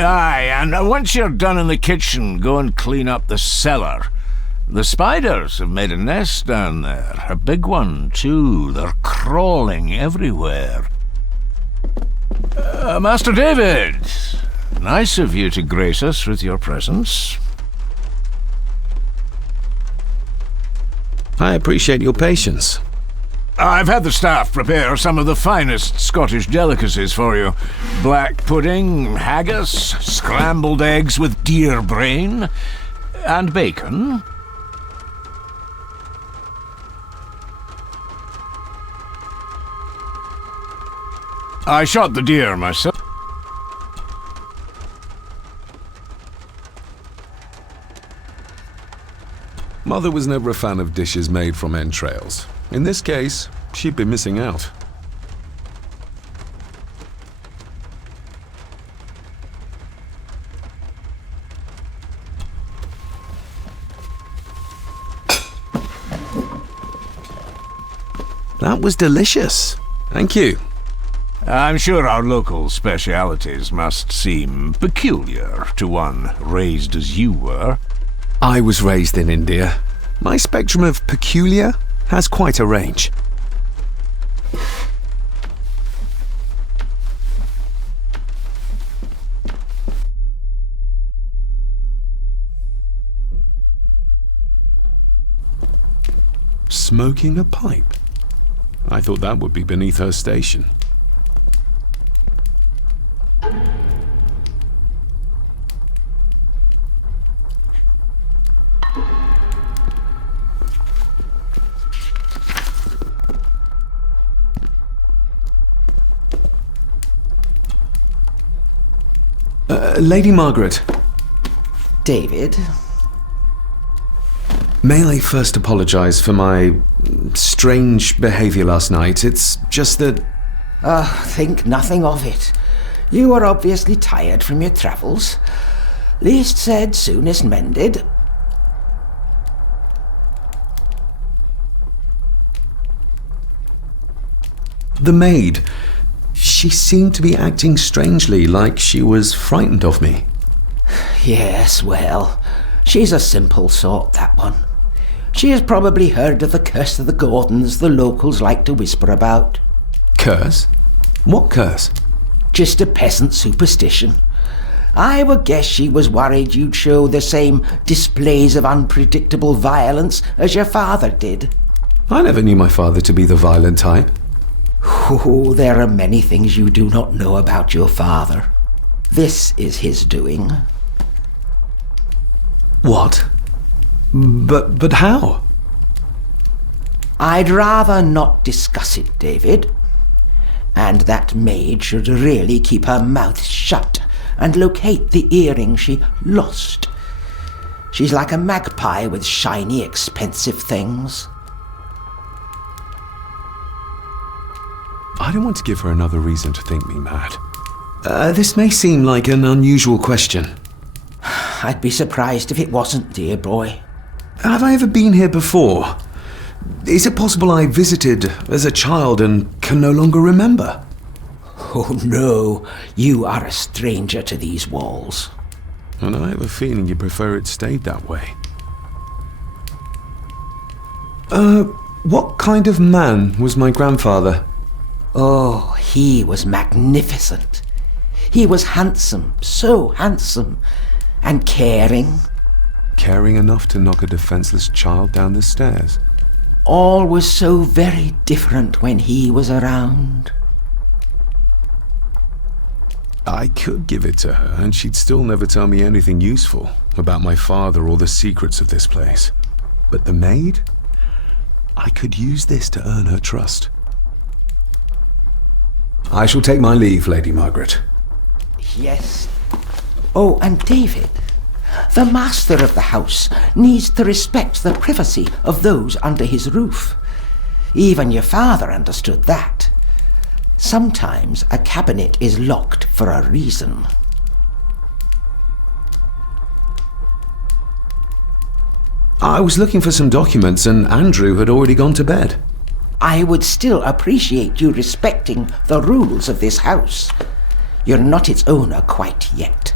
Aye, and once you're done in the kitchen, go and clean up the cellar. The spiders have made a nest down there. A big one, too. They're crawling everywhere. Master David, nice of you to grace us with your presence. I appreciate your patience. I've had the staff prepare some of the finest Scottish delicacies for you. Black pudding, haggis, scrambled eggs with deer brain, and bacon. I shot the deer myself. Mother was never a fan of dishes made from entrails. In this case, she'd be missing out. That was delicious. Thank you. I'm sure our local specialities must seem peculiar to one raised as you were. I was raised in India. My spectrum of peculiar has quite a range. Smoking a pipe? I thought that would be beneath her station. Lady Margaret. David? May I first apologize for my strange behavior last night? It's just that... Think nothing of it. You were obviously tired from your travels. Least said, soonest mended. The maid. She seemed to be acting strangely, like she was frightened of me. Yes, well, she's a simple sort, that one. She has probably heard of the curse of the Gordons the locals like to whisper about. Curse? What curse? Just a peasant superstition. I would guess she was worried you'd show the same displays of unpredictable violence as your father did. I never knew my father to be the violent type. Oh, there are many things you do not know about your father. This is his doing. What? But how? I'd rather not discuss it, David. And that maid should really keep her mouth shut and locate the earring she lost. She's like a magpie with shiny, expensive things. I don't want to give her another reason to think me mad. This may seem like an unusual question. I'd be surprised if it wasn't, dear boy. Have I ever been here before? Is it possible I visited as a child and can no longer remember? Oh no, you are a stranger to these walls. And I have a feeling you prefer it stayed that way. What kind of man was my grandfather? Oh, he was magnificent. He was handsome, so handsome, and caring. Caring enough to knock a defenseless child down the stairs. All was so very different when he was around. I could give it to her, and she'd still never tell me anything useful about my father or the secrets of this place. But the maid? I could use this to earn her trust. I shall take my leave, Lady Margaret. Yes. Oh, and David, the master of the house needs to respect the privacy of those under his roof. Even your father understood that. Sometimes a cabinet is locked for a reason. I was looking for some documents and Andrew had already gone to bed. I would still appreciate you respecting the rules of this house. You're not its owner quite yet.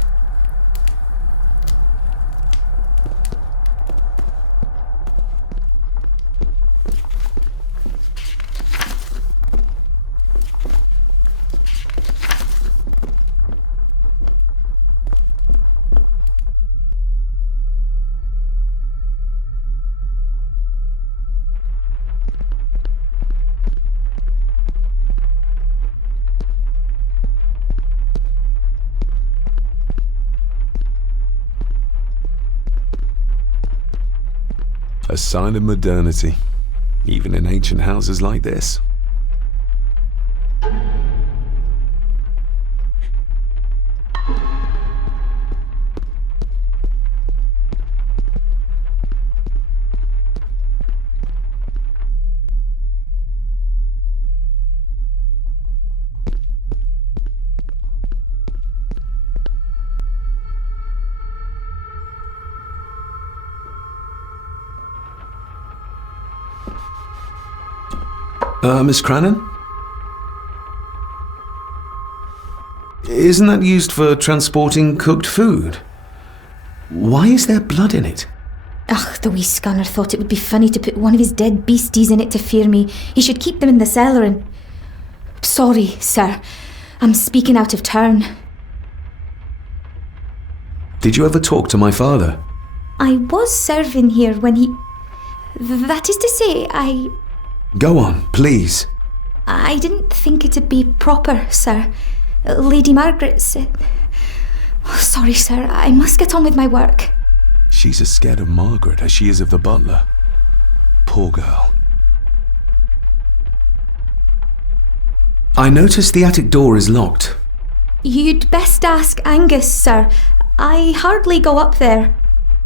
A sign of modernity, even in ancient houses like this. Miss Crannan? Isn't that used for transporting cooked food? Why is there blood in it? Ugh, the wee scunner thought it would be funny to put one of his dead beasties in it to fear me. He should keep them in the cellar and... Sorry, sir. I'm speaking out of turn. Did you ever talk to my father? I was serving here when he... That is to say, Go on, please. I didn't think it'd be proper, sir. Lady Margaret said... Sorry, sir. I must get on with my work. She's as scared of Margaret as she is of the butler. Poor girl. I noticed the attic door is locked. You'd best ask Angus, sir. I hardly go up there.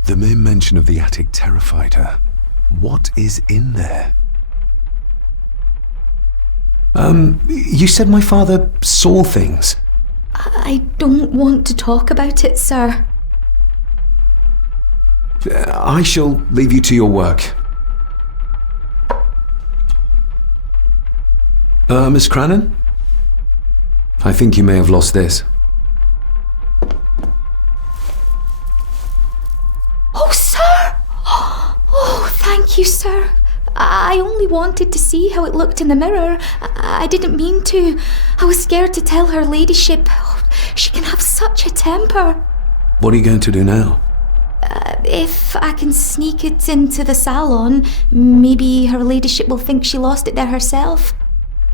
The mere mention of the attic terrified her. What is in there? You said my father saw things. I don't want to talk about it, sir. I shall leave you to your work. Miss Crannan? I think you may have lost this. Oh, sir! Oh, thank you, sir. I only wanted to see how it looked in the mirror. I didn't mean to. I was scared to tell her ladyship. Oh, she can have such a temper. What are you going to do now? If I can sneak it into the salon, maybe her ladyship will think she lost it there herself.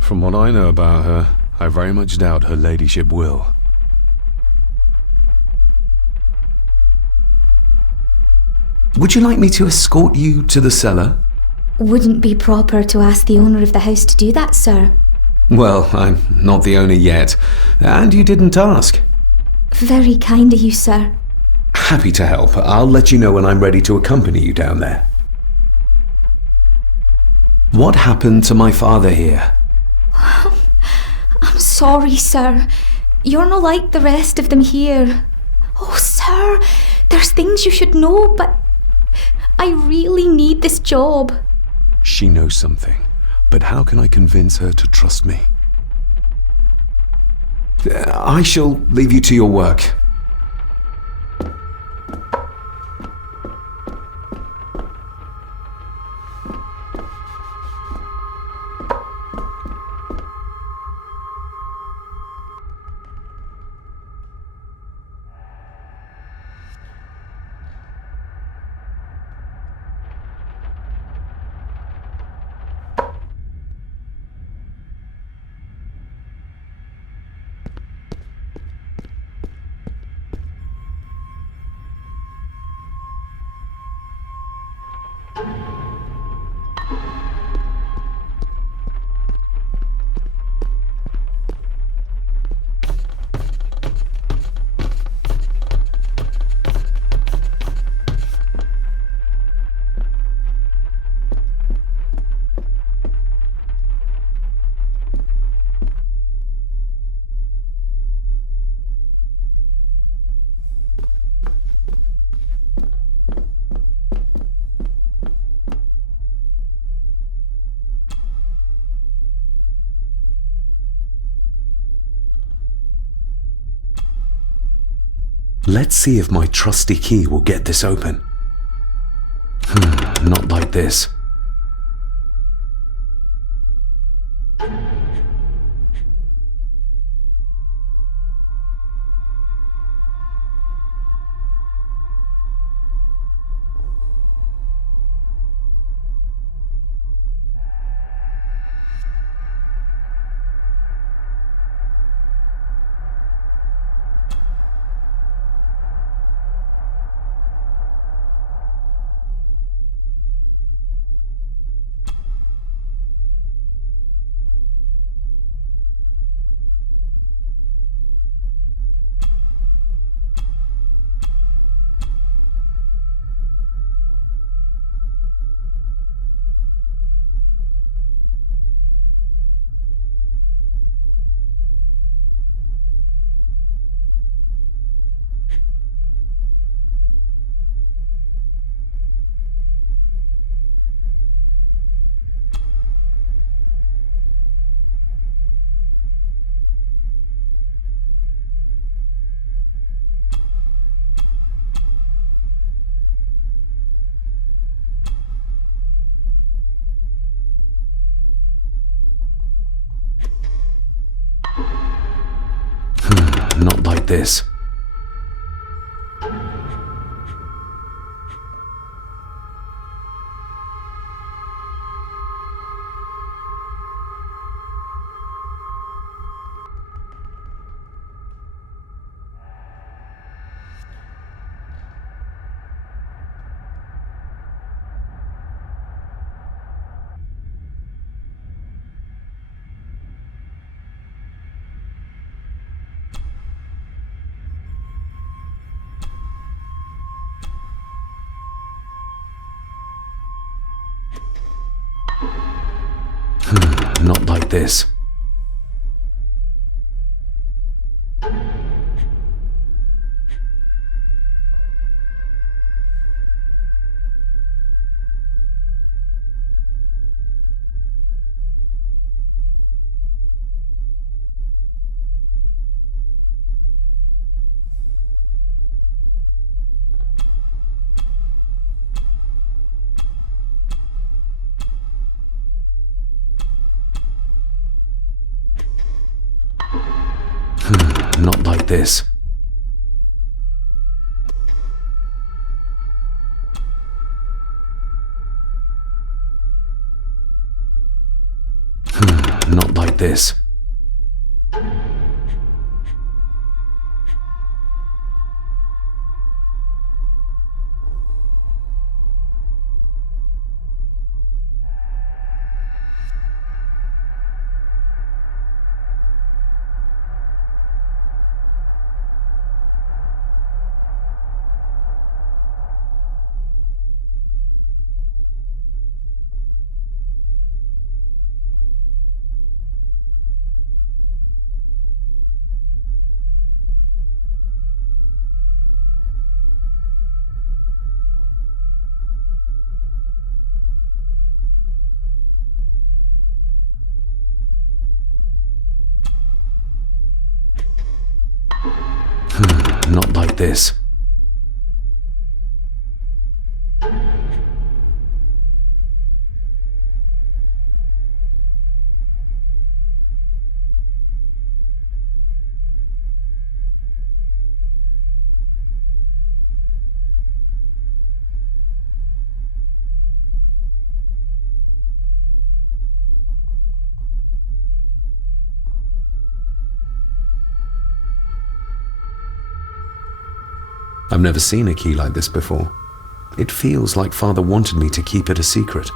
From what I know about her, I very much doubt her ladyship will. Would you like me to escort you to the cellar? Wouldn't be proper to ask the owner of the house to do that, sir. Well, I'm not the owner yet, and you didn't ask. Very kind of you, sir. Happy to help. I'll let you know when I'm ready to accompany you down there. What happened to my father here? I'm sorry, sir. You're not like the rest of them here. Oh, sir, there's things you should know, but I really need this job. She knows something, but how can I convince her to trust me? I shall leave you to your work. Let's see if my trusty key will get this open. Not like this. like this. Not like this. Not like this. Not like this. Not like this. I've never seen a key like this before. It feels like Father wanted me to keep it a secret.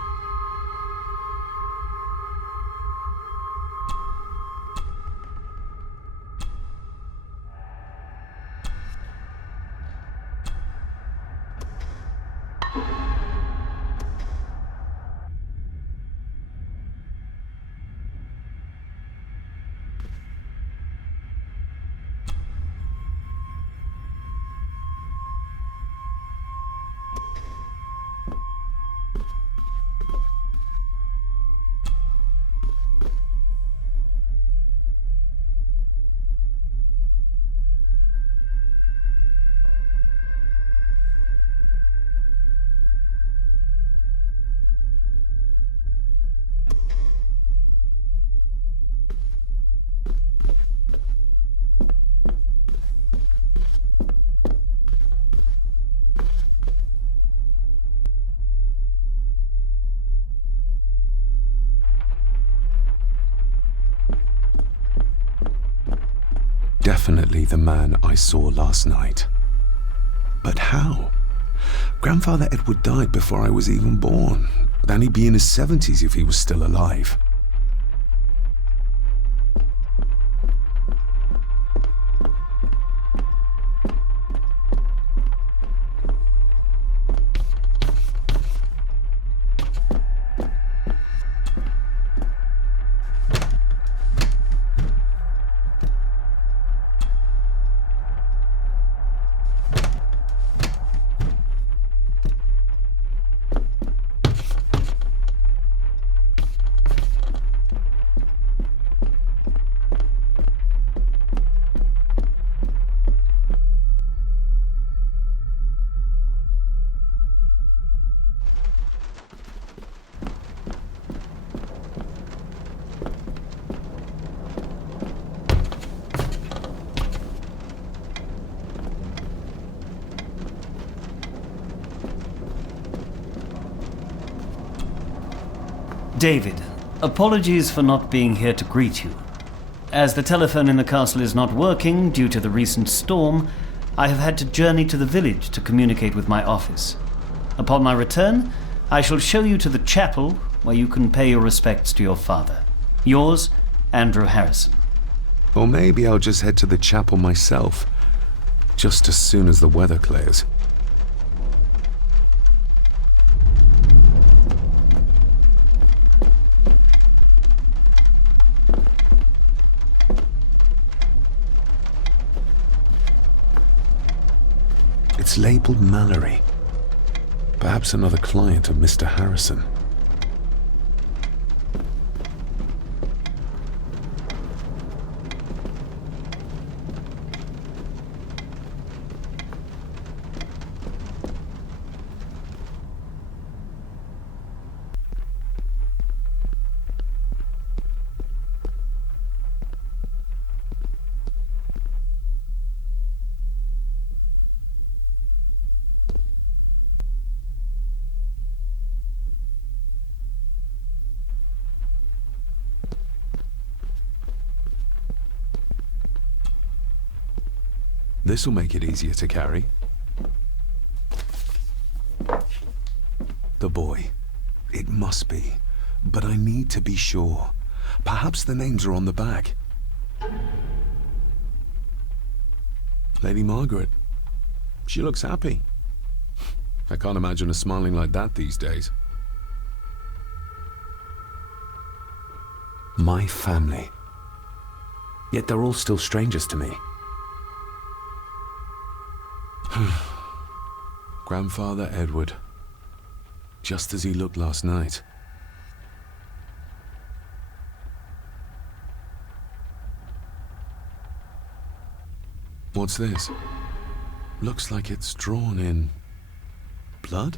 Definitely the man I saw last night. But how? Grandfather Edward died before I was even born. Then he'd be in his 70s if he was still alive. David, apologies for not being here to greet you. As the telephone in the castle is not working due to the recent storm, I have had to journey to the village to communicate with my office. Upon my return, I shall show you to the chapel where you can pay your respects to your father. Yours, Andrew Harrison. Or maybe I'll just head to the chapel myself, just as soon as the weather clears. It's labeled Mallory. Perhaps another client of Mr. Harrison. This'll make it easier to carry. The boy. It must be. But I need to be sure. Perhaps the names are on the back. Lady Margaret. She looks happy. I can't imagine her smiling like that these days. My family. Yet they're all still strangers to me. Grandfather Edward. Just as he looked last night. What's this? Looks like it's drawn in blood?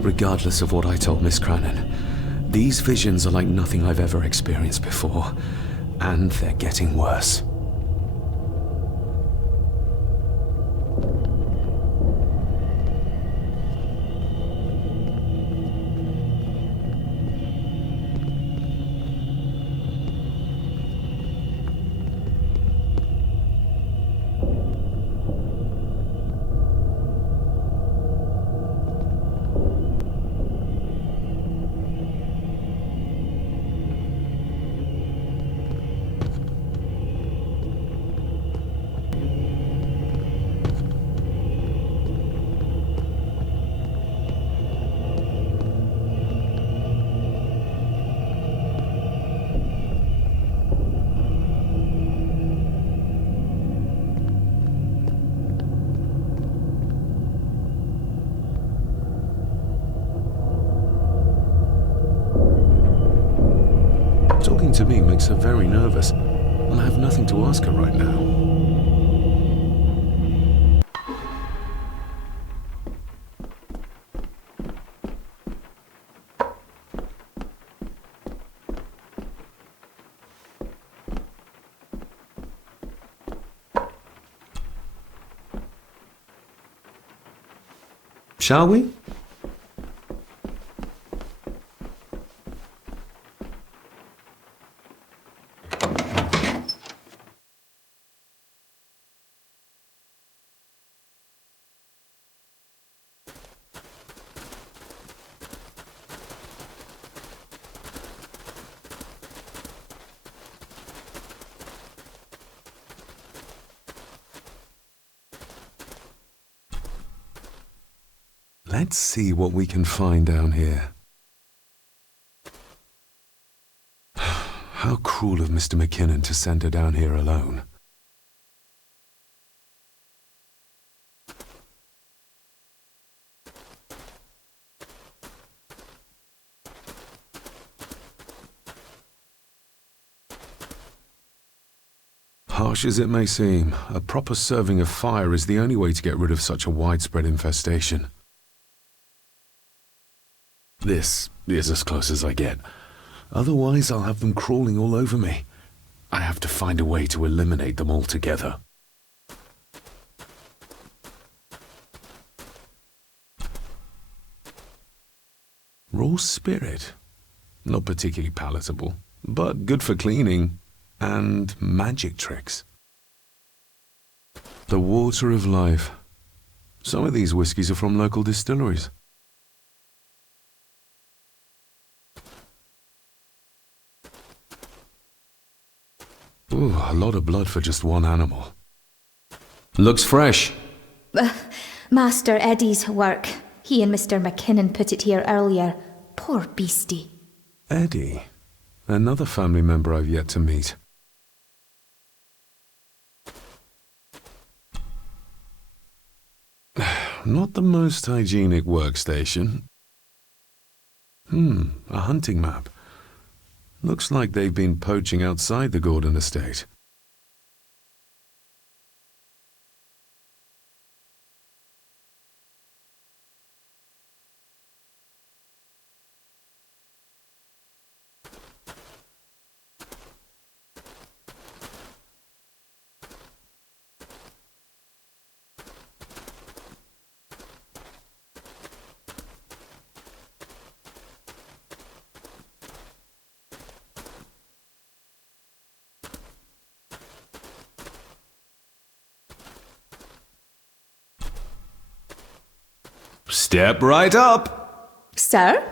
Regardless of what I told Miss Crannan, these visions are like nothing I've ever experienced before, and they're getting worse. Talking to me makes her very nervous, and I have nothing to ask her right now. Shall we? Let's see what we can find down here. How cruel of Mr. McKinnon to send her down here alone. Harsh as it may seem, a proper serving of fire is the only way to get rid of such a widespread infestation. This is as close as I get. Otherwise, I'll have them crawling all over me. I have to find a way to eliminate them altogether. Raw spirit. Not particularly palatable, but good for cleaning and magic tricks. The water of life. Some of these whiskies are from local distilleries. Ooh, a lot of blood for just one animal. Looks fresh. Master Eddie's work. He and Mr. McKinnon put it here earlier. Poor beastie. Eddie. Another family member I've yet to meet. Not the most hygienic workstation. A hunting map. Looks like they've been poaching outside the Gordon estate. Step right up! Sir?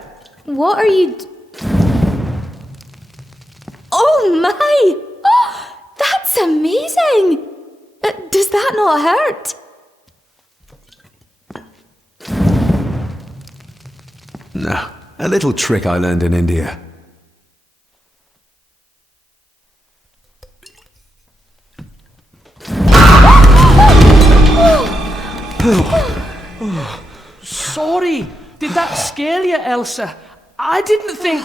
What are you Oh my! Oh, that's amazing! Does that not hurt? No, a little trick I learned in India. Sorry, did that scare you, Ailsa? I didn't think...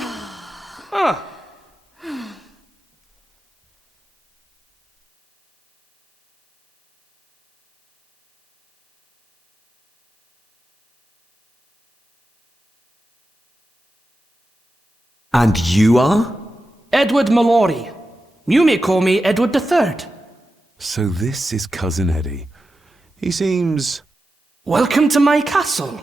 And you are? Edward Mallory. You may call me Edward III. So this is Cousin Eddie. He seems Welcome to my castle.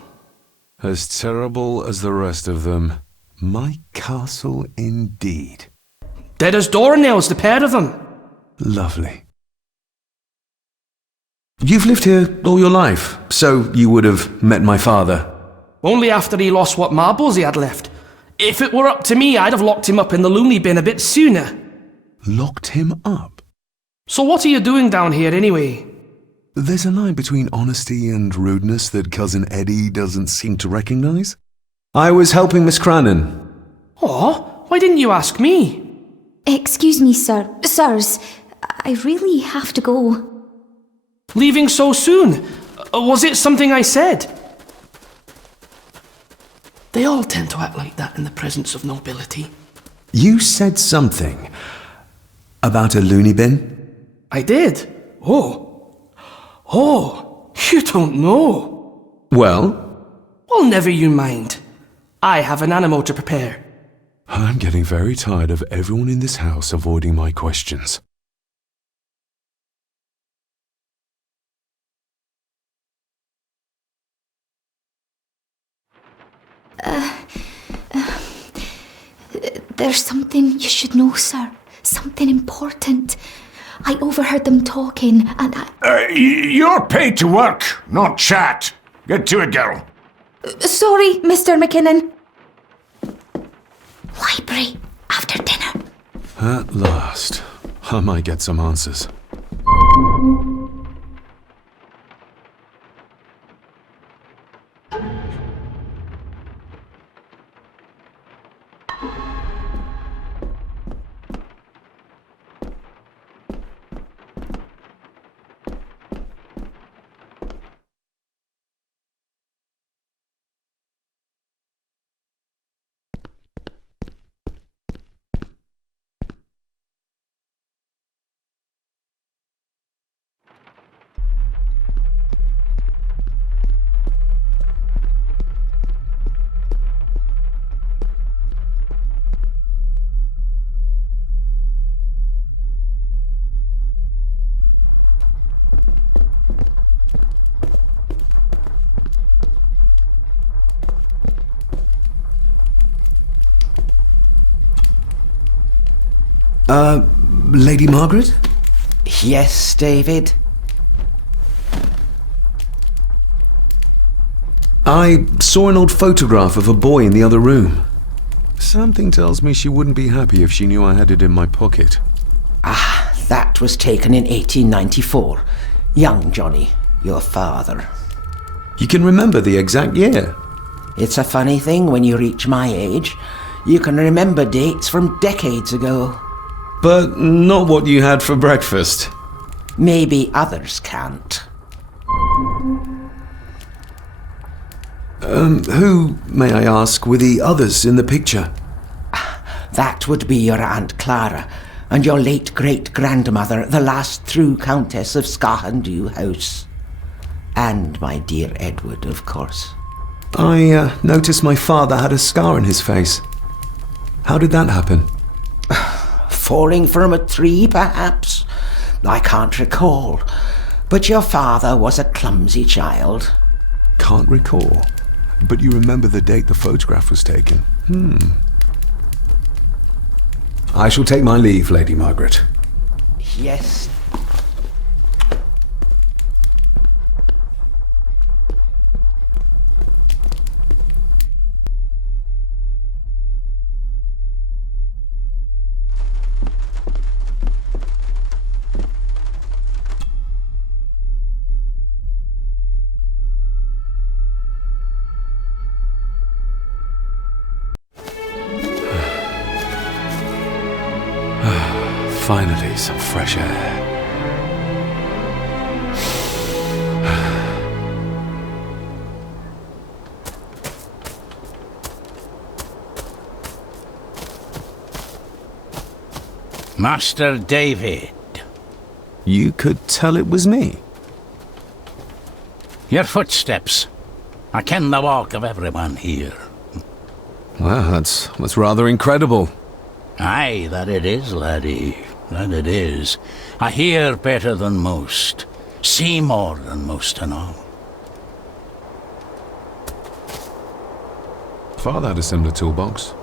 as terrible as the rest of them. My castle indeed. Dead as doornails, the pair of them. Lovely. You've lived here all your life, so you would have met my father. Only after he lost what marbles he had left. If it were up to me, I'd have locked him up in the loony bin a bit sooner. Locked him up? So what are you doing down here anyway? There's a line between honesty and rudeness that Cousin Eddie doesn't seem to recognize. I was helping Miss Crannan. Oh, why didn't you ask me? Excuse me, sir. Sirs, I really have to go. Leaving so soon? Was it something I said? They all tend to act like that in the presence of nobility. You said something about a loony bin? I did? Oh, you don't know. Well? Well, never you mind. I have an animal to prepare. I'm getting very tired of everyone in this house avoiding my questions. There's something you should know, sir. Something important. I overheard them talking, and You're paid to work, not chat. Get to it, girl. Sorry, Mr. McKinnon. Library, after dinner. At last, I might get some answers. Lady Margaret? Yes, David? I saw an old photograph of a boy in the other room. Something tells me she wouldn't be happy if she knew I had it in my pocket. Ah, that was taken in 1894. Young Johnny, your father. You can remember the exact year? It's a funny thing when you reach my age. You can remember dates from decades ago. But not what you had for breakfast. Maybe others can't. Who, may I ask, were the others in the picture? That would be your Aunt Clara and your late great-grandmother, the last true Countess of Scahandew House. And my dear Edward, of course. I noticed my father had a scar on his face. How did that happen? Falling from a tree, perhaps? I can't recall. But your father was a clumsy child. Can't recall. But you remember the date the photograph was taken? I shall take my leave, Lady Margaret. Yes. Finally, some fresh air. Master David. You could tell it was me. Your footsteps. I ken the walk of everyone here. Well, that's rather incredible. Aye, that it is, laddie. That it is. I hear better than most. See more than most and all. Father had a similar toolbox.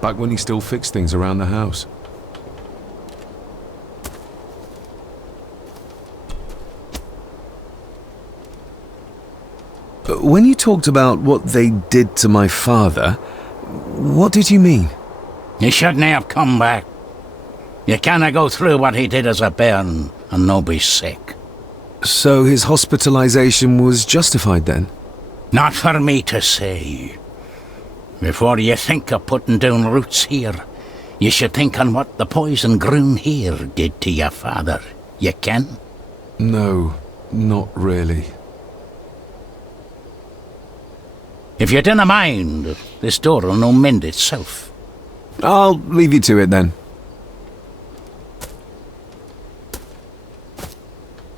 Back when he still fixed things around the house. When you talked about what they did to my father, what did you mean? He shouldn't have come back. You canna go through what he did as a bairn and no be sick. So his hospitalization was justified then? Not for me to say. Before you think of putting down roots here, you should think on what the poison grown here did to your father. You ken? No, not really. If you dinna mind, this door'll no mend itself. I'll leave you to it then.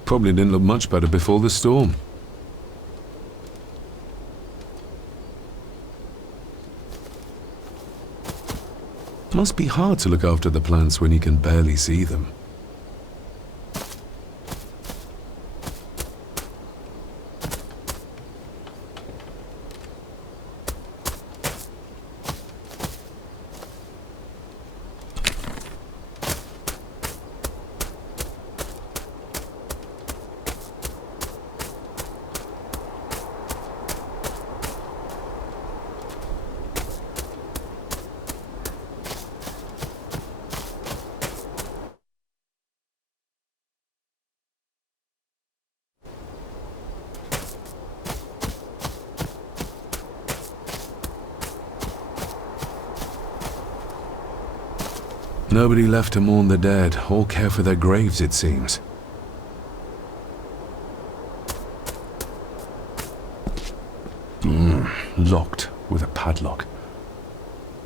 Probably didn't look much better before the storm. Must be hard to look after the plants when you can barely see them. Nobody left to mourn the dead or care for their graves, it seems. Locked with a padlock.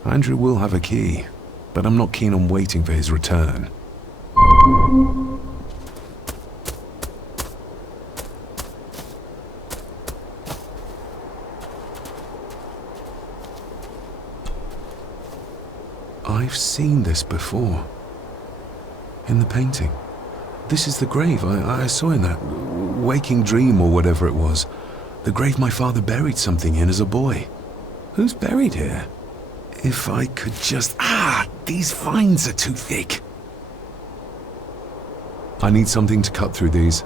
Andrew will have a key, but I'm not keen on waiting for his return. I've seen this before. In the painting. This is the grave I saw in that waking dream or whatever it was. The grave my father buried something in as a boy. Who's buried here? If I could just... these vines are too thick. I need something to cut through these.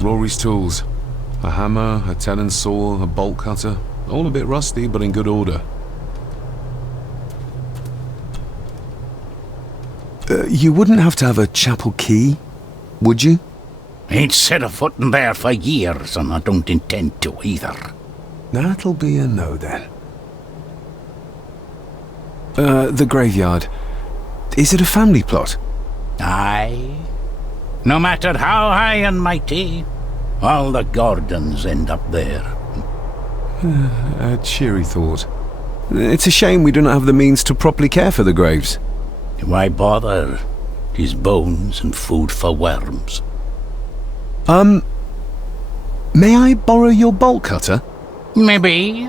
Rory's tools. A hammer, a tenon saw, a bolt cutter. All a bit rusty, but in good order. You wouldn't have to have a chapel key, would you? Ain't set a foot in there for years, and I don't intend to either. That'll be a no, then. The graveyard. Is it a family plot? Aye. No matter how high and mighty, all the Gordons end up there. A cheery thought. It's a shame we do not have the means to properly care for the graves. Why bother? 'Tis bones and food for worms. May I borrow your bolt cutter? Maybe.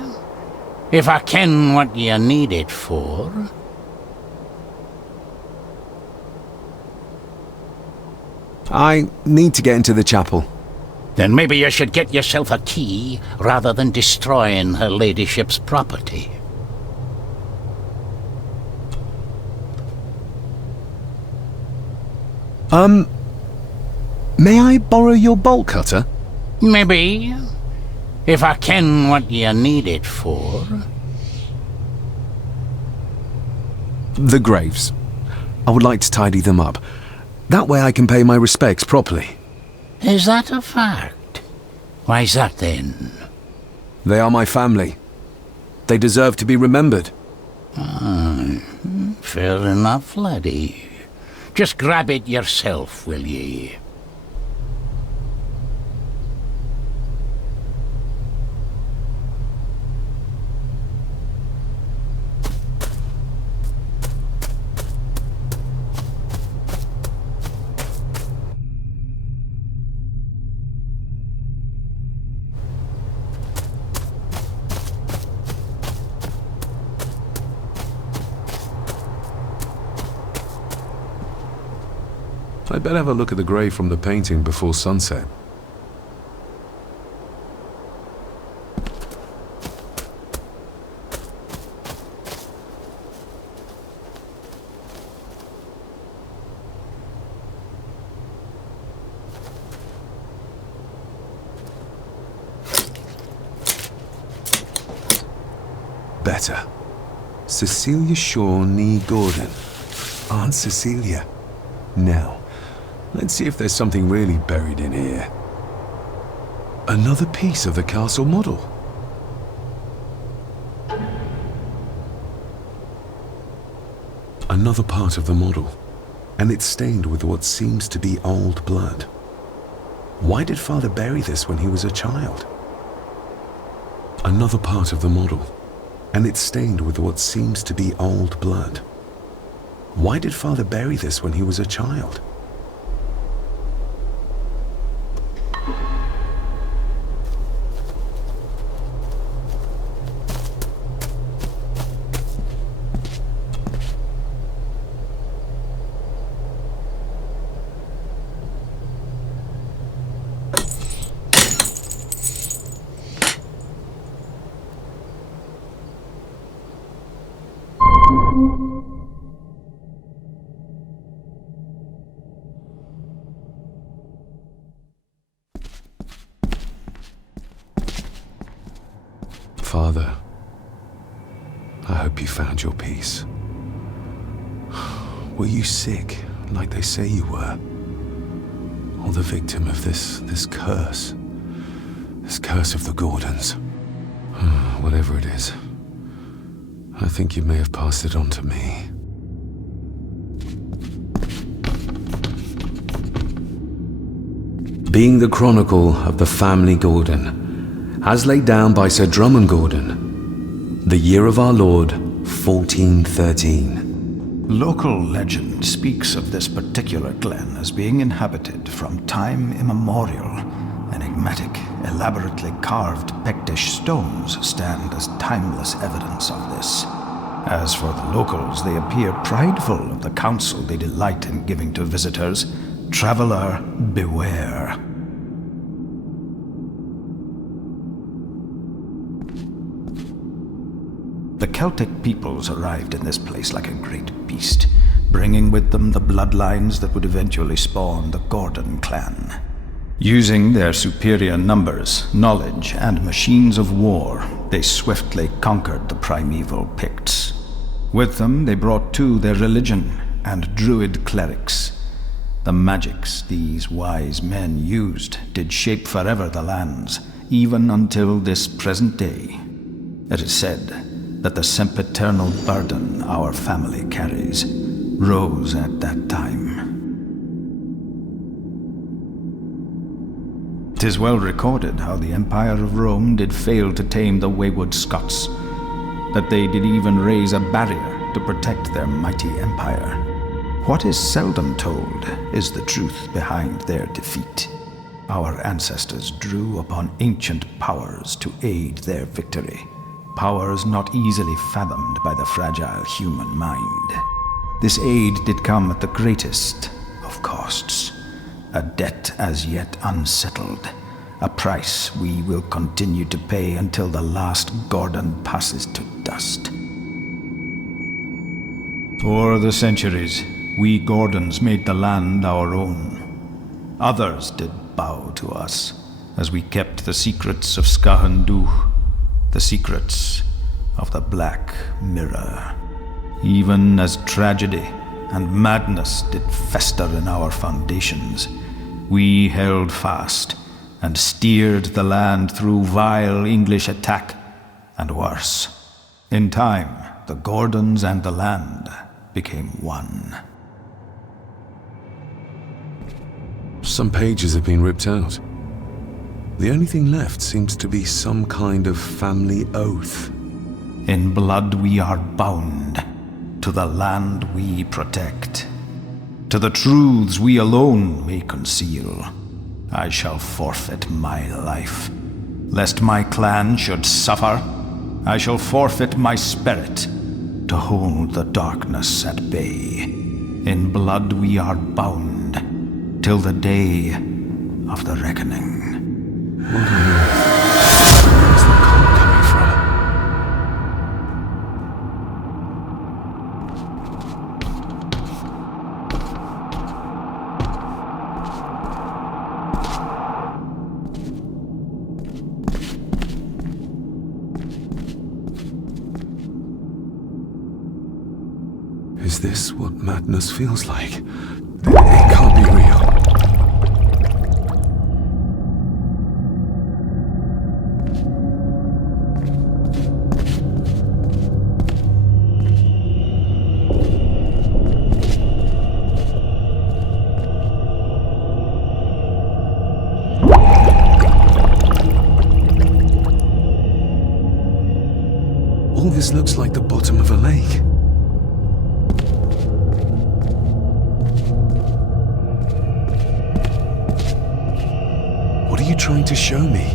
If I ken what you need it for. I need to get into the chapel. Then maybe you should get yourself a key rather than destroying her ladyship's property. May I borrow your bolt cutter? Maybe. If I ken what you need it for. The graves. I would like to tidy them up. That way I can pay my respects properly. Is that a fact? Why's that then? They are my family. They deserve to be remembered. Fair enough, laddie. Just grab it yourself, will ye? I'd better have a look at the grave from the painting before sunset. Better. Cecilia Shaw Nee Gordon. Aunt Cecilia. Now, let's see if there's something really buried in here. Another piece of the castle model. Another part of the model, and it's stained with what seems to be old blood. Why did Father bury this when he was a child? Another part of the model, and it's stained with what seems to be old blood. Why did Father bury this when he was a child? Father, I hope you found your peace. Were you sick, like they say you were? Or the victim of this curse? This curse of the Gordons? Whatever it is, I think you may have passed it on to me. being the chronicle of the family Gordon, as laid down by Sir Drummond Gordon, the year of our Lord, 1413. Local legend speaks of this particular glen as being inhabited from time immemorial. Enigmatic, elaborately carved Pictish stones stand as timeless evidence of this. As for the locals, they appear prideful of the counsel they delight in giving to visitors. Traveler, beware. The Celtic peoples arrived in this place like a great beast, bringing with them the bloodlines that would eventually spawn the Gordon clan. Using their superior numbers, knowledge, and machines of war, they swiftly conquered the primeval Picts. With them, they brought too their religion and druid clerics. The magics these wise men used did shape forever the lands, even until this present day. It is said that the sempiternal burden our family carries rose at that time. 'Tis well recorded how the Empire of Rome did fail to tame the wayward Scots, that they did even raise a barrier to protect their mighty empire. What is seldom told is the truth behind their defeat. Our ancestors drew upon ancient powers to aid their victory, powers not easily fathomed by the fragile human mind. This aid did come at the greatest of costs. A debt as yet unsettled, a price we will continue to pay until the last Gordon passes to dust. For the centuries, we Gordons made the land our own. Others did bow to us, as we kept the secrets of Skahandu, the secrets of the Black Mirror. Even as tragedy and madness did fester in our foundations, we held fast and steered the land through vile English attack and worse. In time, the Gordons and the land became one. Some pages have been ripped out. The only thing left seems to be some kind of family oath. In blood we are bound to the land we protect, to the truths we alone may conceal. I shall forfeit my life, lest my clan should suffer. I shall forfeit my spirit to hold the darkness at bay. In blood we are bound till the day of the reckoning. Where's the call coming from? Is this what madness feels like? It can't be real. All this looks like the bottom of a lake. What are you trying to show me?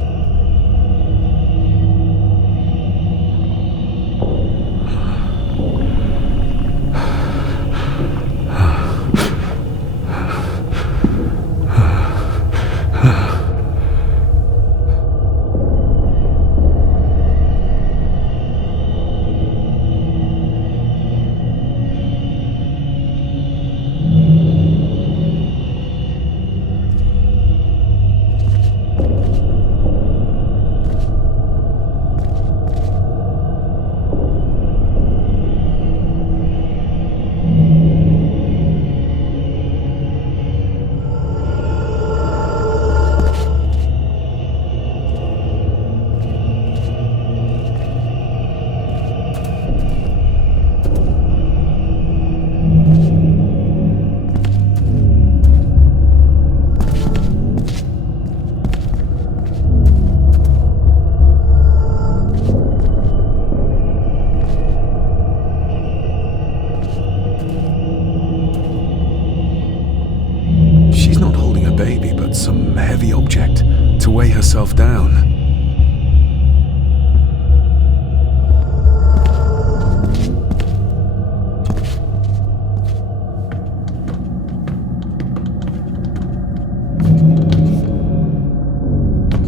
baby, but some heavy object to weigh herself down.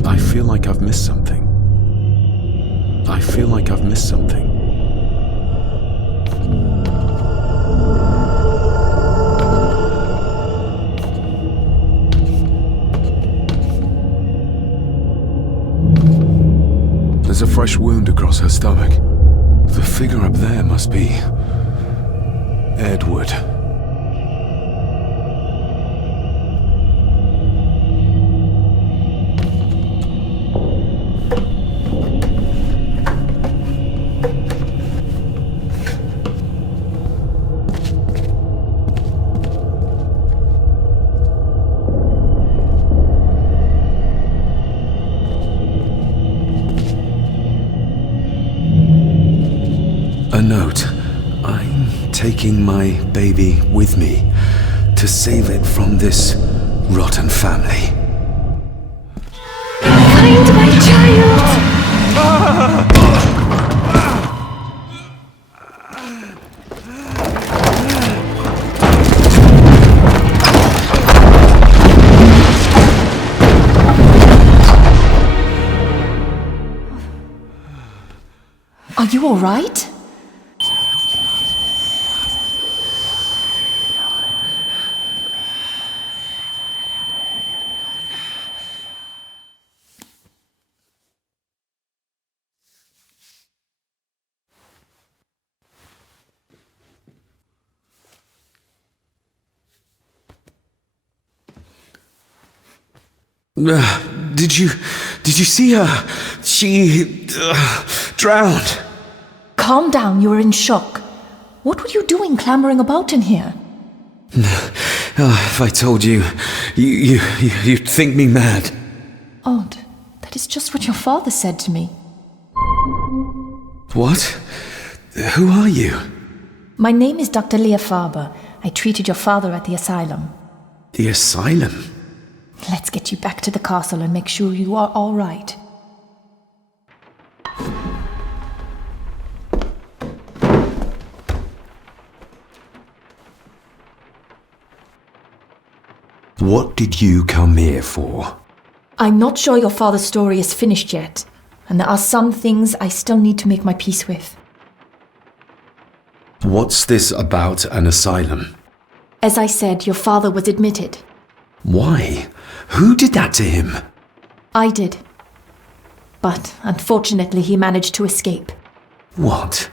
I feel like I've missed something. I feel like I've missed something. There's a fresh wound across her stomach. The figure up there must be Edward. A note. I'm taking my baby with me to save it from this rotten family. Find my child! Are you all right? Did you see her? She drowned. Calm down, you were in shock. What were you doing clambering about in here? If I told you, you'd think me mad. Odd. That is just what your father said to me. What? Who are you? My name is Dr. Leah Farber. I treated your father at the asylum. The asylum? Let's get you back to the castle and make sure you are all right. What did you come here for? I'm not sure your father's story is finished yet, and there are some things I still need to make my peace with. What's this about an asylum? As I said, your father was admitted. Why? Who did that to him? I did. But unfortunately, he managed to escape. What?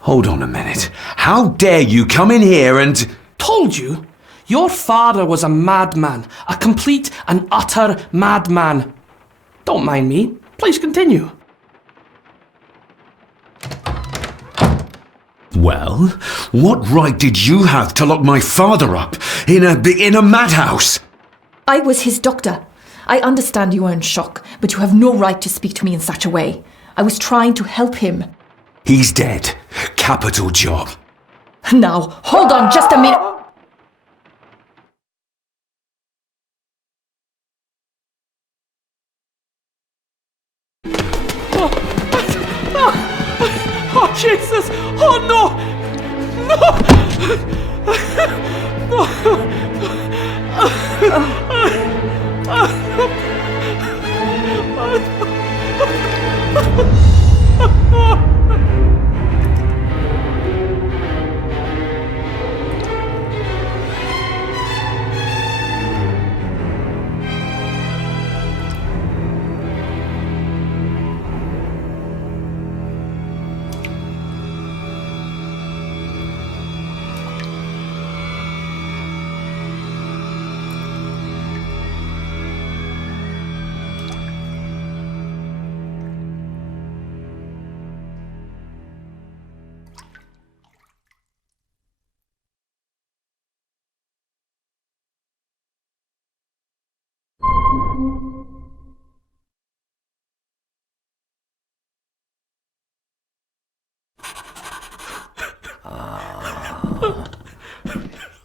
Hold on a minute. How dare you come in here and... Told you? Your father was a madman. A complete and utter madman. Don't mind me. Please continue. Well, what right did you have to lock my father up in a madhouse? I was his doctor. I understand you are in shock, but you have no right to speak to me in such a way. I was trying to help him. He's dead. Capital job. Now, hold on just a minute. Oh, Jesus! Oh, no!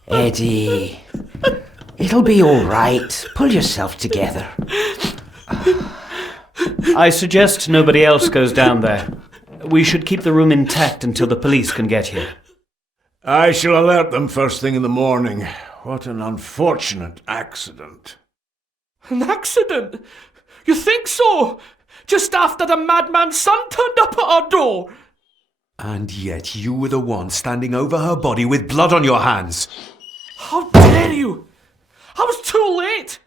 Eddie, It'll be all right. Pull yourself together. I suggest nobody else goes down there. We should keep the room intact until the police can get here. I shall alert them first thing in the morning. What an unfortunate accident. An accident? You think so? Just after the madman's son turned up at our door? And yet you were the one standing over her body with blood on your hands. How dare you! I was too late!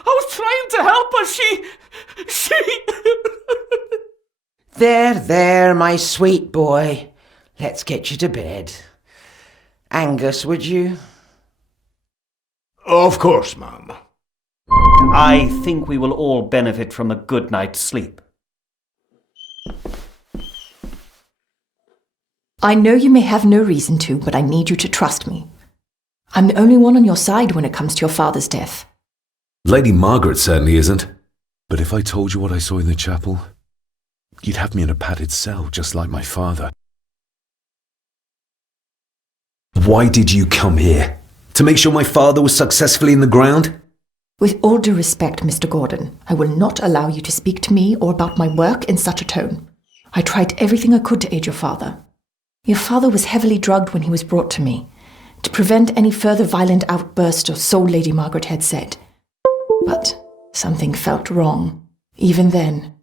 I was trying to help her, she... There, my sweet boy. Let's get you to bed. Angus, would you? Of course, ma'am. I think we will all benefit from a good night's sleep. I know you may have no reason to, but I need you to trust me. I'm the only one on your side when it comes to your father's death. Lady Margaret certainly isn't. But if I told you what I saw in the chapel, you'd have me in a padded cell, just like my father. Why did you come here? To make sure my father was successfully in the ground? With all due respect, Mr. Gordon, I will not allow you to speak to me or about my work in such a tone. I tried everything I could to aid your father. Your father was heavily drugged when he was brought to me, to prevent any further violent outburst, or so Lady Margaret had said. But something felt wrong, even then.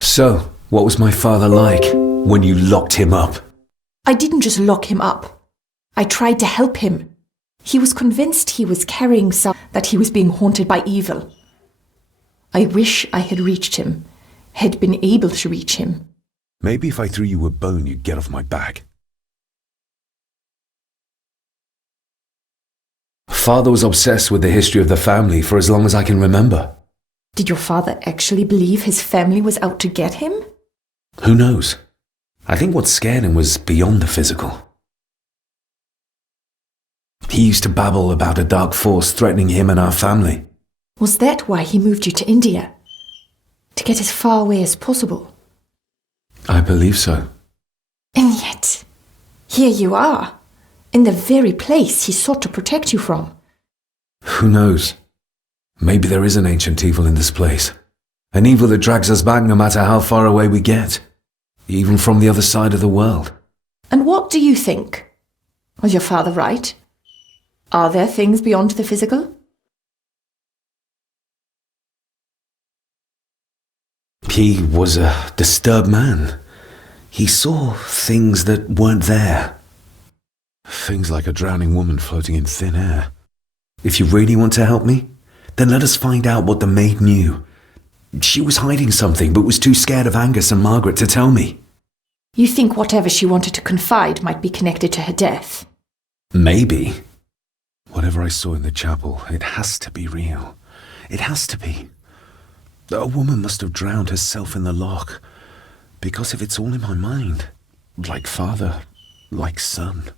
So, what was my father like when you locked him up? I didn't just lock him up. I tried to help him. He was convinced he was carrying that he was being haunted by evil. I wish I had reached him, had been able to reach him. Maybe if I threw you a bone, you'd get off my back. Father was obsessed with the history of the family for as long as I can remember. Did your father actually believe his family was out to get him? Who knows? I think what scared him was beyond the physical. He used to babble about a dark force threatening him and our family. Was that why he moved you to India? To get as far away as possible? I believe so. And yet, here you are, in the very place he sought to protect you from. Who knows? Maybe there is an ancient evil in this place. An evil that drags us back no matter how far away we get. Even from the other side of the world. And what do you think? Was your father right? Are there things beyond the physical? He was a disturbed man. He saw things that weren't there. Things like a drowning woman floating in thin air. If you really want to help me, then let us find out what the maid knew. She was hiding something, but was too scared of Angus and Margaret to tell me. You think whatever she wanted to confide might be connected to her death? Maybe. Whatever I saw in the chapel, it has to be real. It has to be. A woman must have drowned herself in the loch. Because if it's all in my mind, like father, like son.